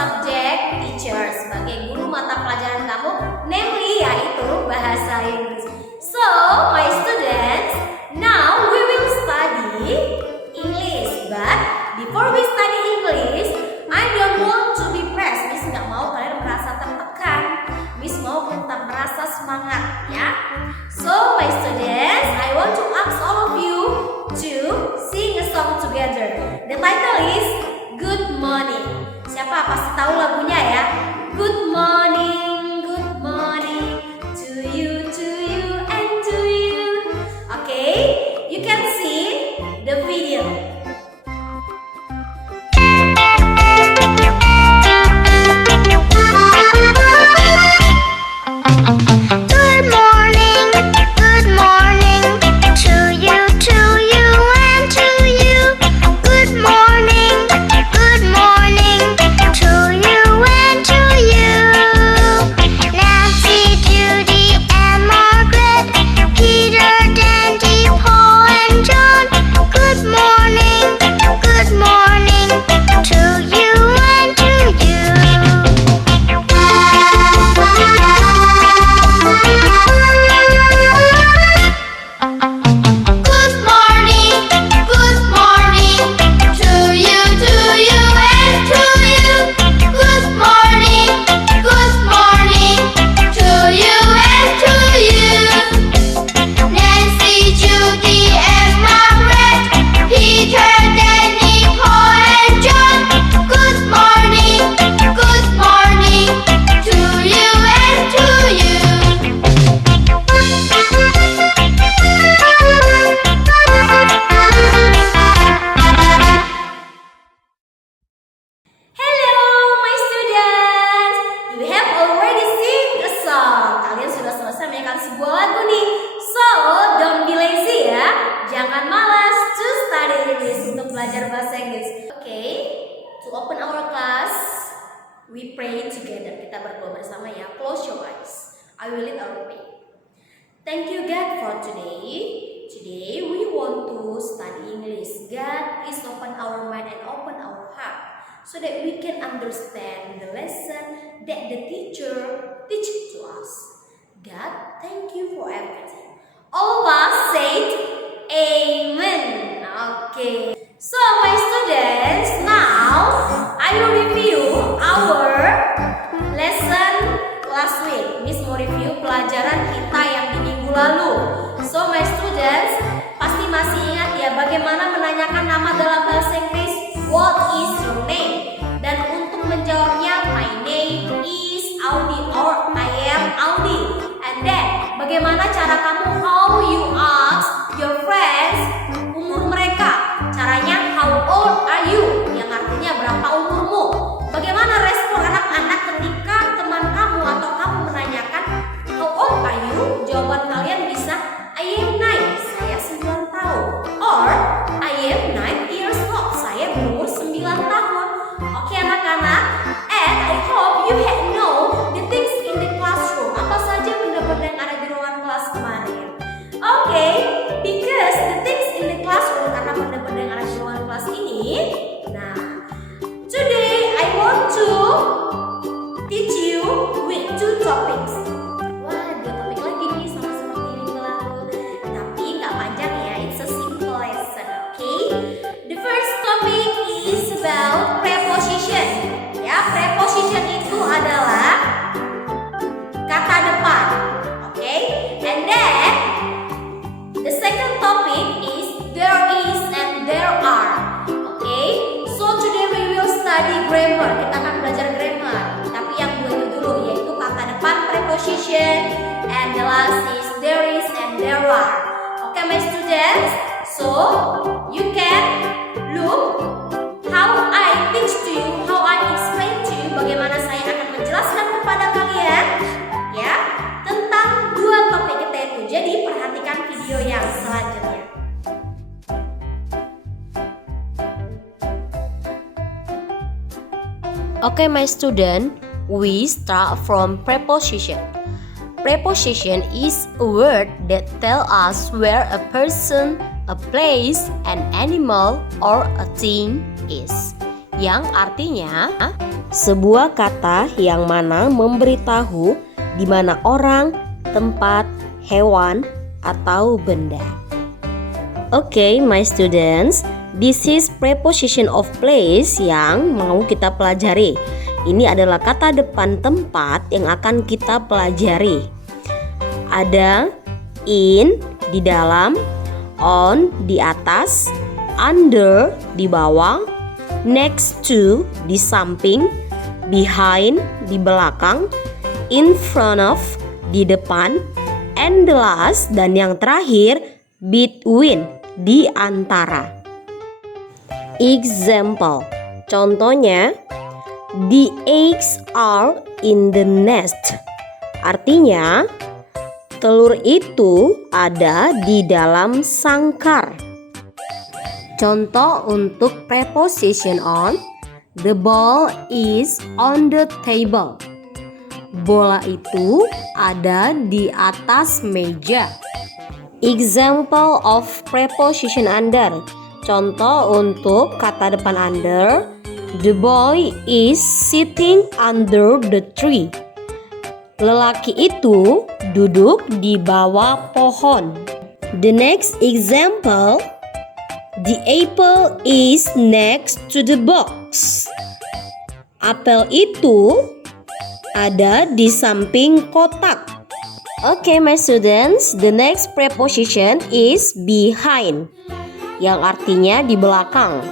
subject teacher, sebagai guru mata pelajaran kamu, namely yaitu bahasa Inggris. So, my students, now we will study English. But before we study English, I don't want to be pressed. Miss nggak mau kalian merasa tertekan. Miss mau tetap merasa semangat, ya. So, my students, I want to ask all of you to sing a song together. The title is Good Morning. Siapa pasti tahu lagunya ya? Good morning to you, and to you. Okay, you can see the video. Sebuah lagu nih. So, don't be lazy ya. Jangan malas to study English, untuk belajar bahasa Inggris. Okay, to open our class, we pray together. Kita berdoa bersama ya. Close your eyes. I will lead our prayer. Thank you God for today. Today we want to study English. God, please open our mind and open our heart so that we can understand the lesson that the teacher teaches to us. God, thank you for everything. All of us said Amen. Okay. So my students, now I will review our lesson last week. Miss mau review pelajaran kita yang di minggu lalu. So my students, pasti masih ingat ya bagaimana menanyakan nama dalam bahasa Inggris? What is your name? Dan untuk menjawabnya, my name is Audi or I am Audi. And then, bagaimana cara kamu, how you ask your friends umur mereka? Caranya, how old are you? Yang artinya berapa umurmu? Bagaimana respon anak-anak ketika teman kamu atau kamu menanyakan, how old are you? Jawaban kalian bisa, I am 9, saya 9 tahun. Or, I am 9 years old, saya berumur 9 tahun. Oke anak-anak, and I hope you had know the things in the classroom. Apa saja benda-benda yang ada di ruangan kelas kemarin? Okay, because the things in the classroom, karena benda-benda yang ada di ruangan kelas ini. Nah, today I want to teach you with 2 topics. Wah, 2 topik lagi nih sama seperti minggu lalu. Tapi nggak panjang ya, it's a simple lesson. Okay, the first topic is about preposition. Ya, preposition itu adalah kata depan. Okay, and then the second topic is there is and there are. Okay, so today we will study grammar. Kita akan belajar grammar. Tapi yang dua itu dulu, yaitu kata depan preposition, and the last is there is and there are. Okay, my students. So you can look how I teach to you, how I explain to you, bagaimana saya akan menjelaskan kepada kalian ya tentang 2 topik kita itu. Jadi perhatikan video yang selanjutnya. Okay, my student, we start from preposition. Preposition is a word that tell us where a person, a place, an animal, or a thing is. Yang artinya sebuah kata yang mana memberitahu di mana orang, tempat, hewan, atau benda. Okay, my students, this is preposition of place yang mau kita pelajari. Ini adalah kata depan tempat yang akan kita pelajari. Ada in di dalam, on di atas, under di bawah, next to di samping, behind di belakang, in front of di depan, and the last dan yang terakhir between di antara. Example, contohnya, the eggs are in the nest. Artinya, telur itu ada di dalam sangkar. Contoh untuk preposition on, the ball is on the table. Bola itu ada di atas meja. Example of preposition under, contoh untuk kata depan under, the boy is sitting under the tree. Lelaki itu duduk di bawah pohon. The next example, the apple is next to the box. Apel itu ada di samping kotak. Okay, my students, the next preposition is behind, yang artinya di belakang.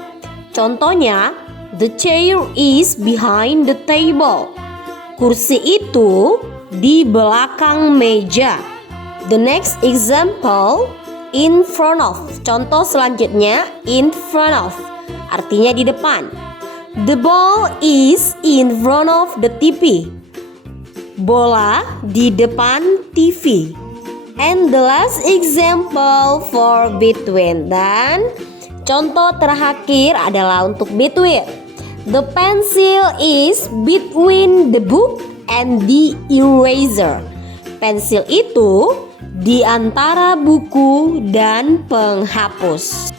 Contohnya, the chair is behind the table. Kursi itu di belakang meja. The next example, in front of. Contoh selanjutnya, in front of, artinya di depan. The ball is in front of the TV. Bola di depan TV. And the last example for between. Dan contoh terakhir adalah untuk between. The pencil is between the book and the eraser. Pensil itu di antara buku dan penghapus.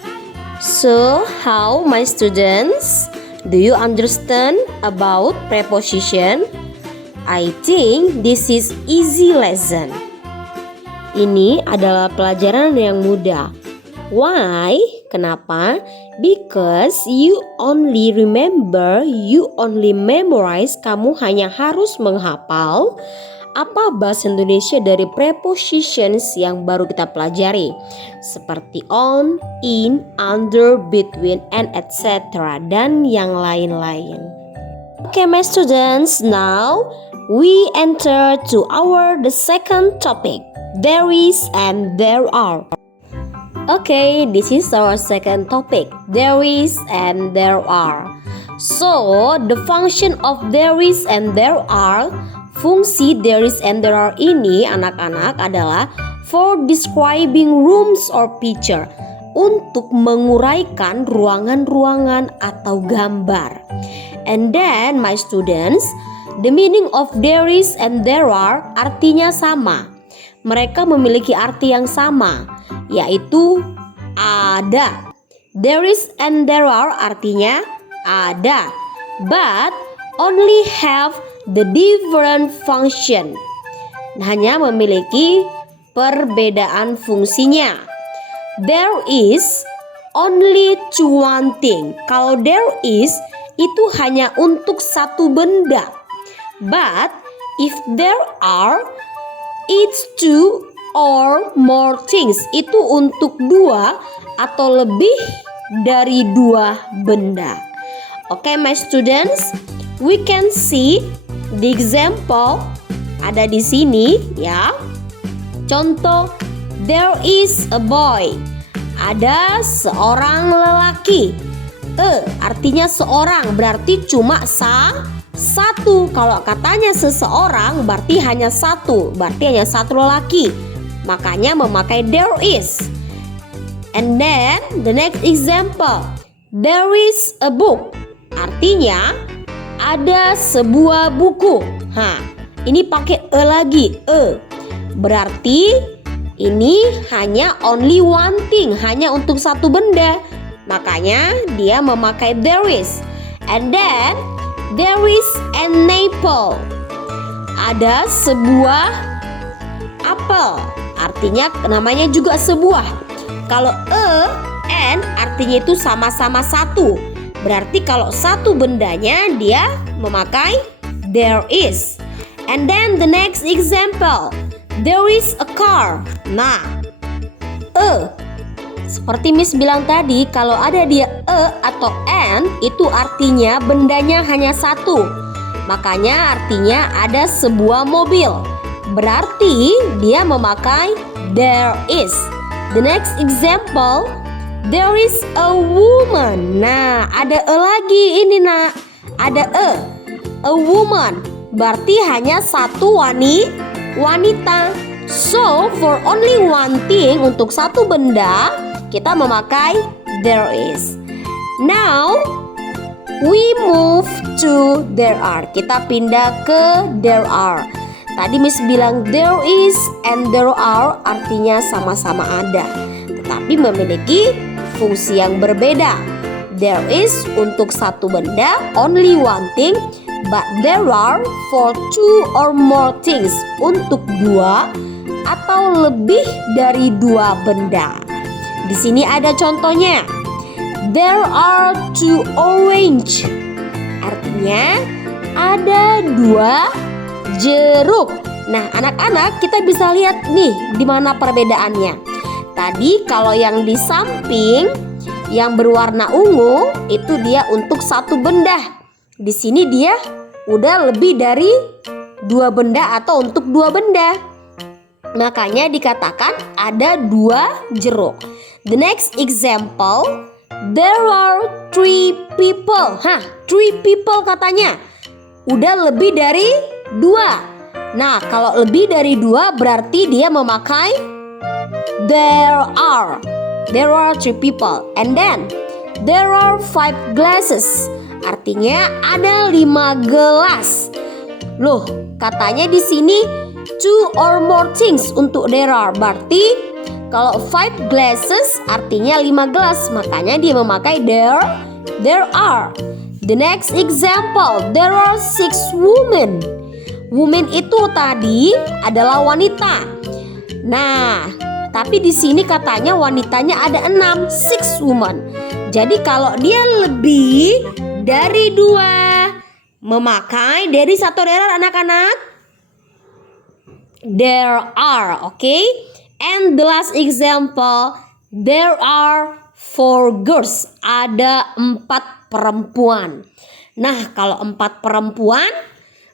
So, how my students? Do you understand about preposition? I think this is easy lesson. Ini adalah pelajaran yang mudah. Why? Kenapa? Because you only remember, you only memorize. Kamu hanya harus menghafal apa bahasa Indonesia dari prepositions yang baru kita pelajari, seperti on, in, under, between, and etc. dan yang lain-lain. Okay, my students, now we enter to the second topic. There is and there are. Okay, this is our second topic. There is and there are. So, the function of there is and there are, fungsi there is and there are ini anak-anak adalah for describing rooms or picture, untuk menguraikan ruangan-ruangan atau gambar. And then my students, the meaning of there is and there are artinya sama. Mereka memiliki arti yang sama, yaitu ada. There is and there are artinya ada, but only have the different function. Hanya memiliki perbedaan fungsinya. There is only to one thing. Kalau there is itu hanya untuk satu benda. But if there are, it's two or more things. Itu untuk dua atau lebih dari dua benda. Okay, my students, we can see the example ada di sini ya. Contoh, there is a boy. Ada seorang lelaki. Artinya seorang, berarti cuma satu. Kalau katanya seseorang berarti hanya satu, berarti hanya satu lelaki. Makanya memakai there is. And then the next example, there is a book. Artinya ada sebuah buku. Ini pakai lagi, berarti ini hanya only one thing, hanya untuk satu benda. Makanya dia memakai there is. And then There is an apple. Ada sebuah apel. Artinya namanya juga sebuah. Kalau and artinya itu sama-sama satu. Berarti kalau satu bendanya dia memakai there is. And then the next example. There is a car. Nah, seperti Miss bilang tadi, kalau ada dia atau and, itu artinya bendanya hanya satu. Makanya artinya ada sebuah mobil. Berarti dia memakai there is. The next example, there is a woman. Nah, ada lagi ini nak. Ada a woman. Berarti hanya satu wanita. So, for only one thing, untuk satu benda, kita memakai there is. Now, we move to there are. Kita pindah ke there are. Tadi Miss bilang there is and there are artinya sama-sama ada, tetapi memiliki fungsi yang berbeda. There is untuk satu benda, only one thing, but there are for two or more things, untuk dua atau lebih dari dua benda. Di sini ada contohnya. There are two orange. Artinya ada dua jeruk. Nah, anak-anak kita bisa lihat nih di mana perbedaannya. Tadi kalau yang di samping yang berwarna ungu itu dia untuk satu benda. Di sini dia udah lebih dari dua benda atau untuk dua benda. Makanya dikatakan ada dua jeruk. The next example, there are three people. Three people katanya. Udah lebih dari dua. Nah, kalau lebih dari dua berarti dia memakai there are. There are three people. And then, there are five glasses. Artinya ada 5 gelas. Loh, katanya di sini two or more things untuk there are. Berarti kalau 5 glasses artinya 5 gelas. Makanya dia memakai there are. The next example, there are 6 women. Women itu tadi adalah wanita. Nah, tapi di sini katanya wanitanya ada 6, 6 women. Jadi kalau dia lebih dari 2, memakai dari satu there are anak-anak. There are, okay? And the last example, there are 4 girls. Ada 4 perempuan. Nah, kalau 4 perempuan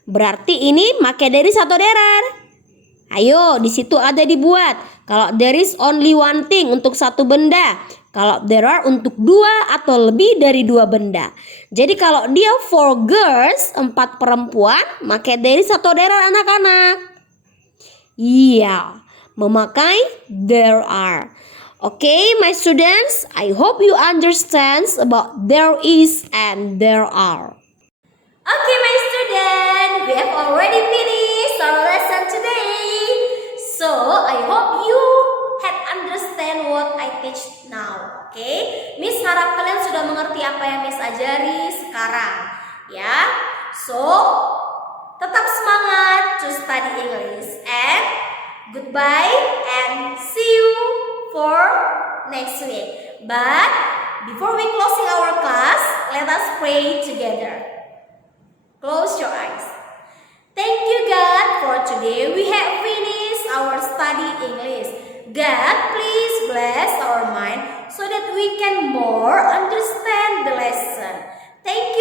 berarti ini pakai dari satu there are. Ayo, di situ ada dibuat. Kalau there is only one thing untuk satu benda. Kalau there are untuk 2 atau lebih dari 2 benda. Jadi kalau dia 4 girls, 4 perempuan, pakai dari satu there are anak-anak. Iya, memakai there are. Okay, my students, I hope you understand about there is and there are. Okay, my student, we have already finished our lesson today. So, I hope you had understand what I teach now. Okay, Miss harap kalian sudah mengerti apa yang Miss ajari sekarang. Ya, so tetap semangat to study English and goodbye and see you for next week. But before we closing our class, let us pray together. Close your eyes. Thank you God for today we have finished our study English. God please bless our mind so that we can more understand the lesson. Thank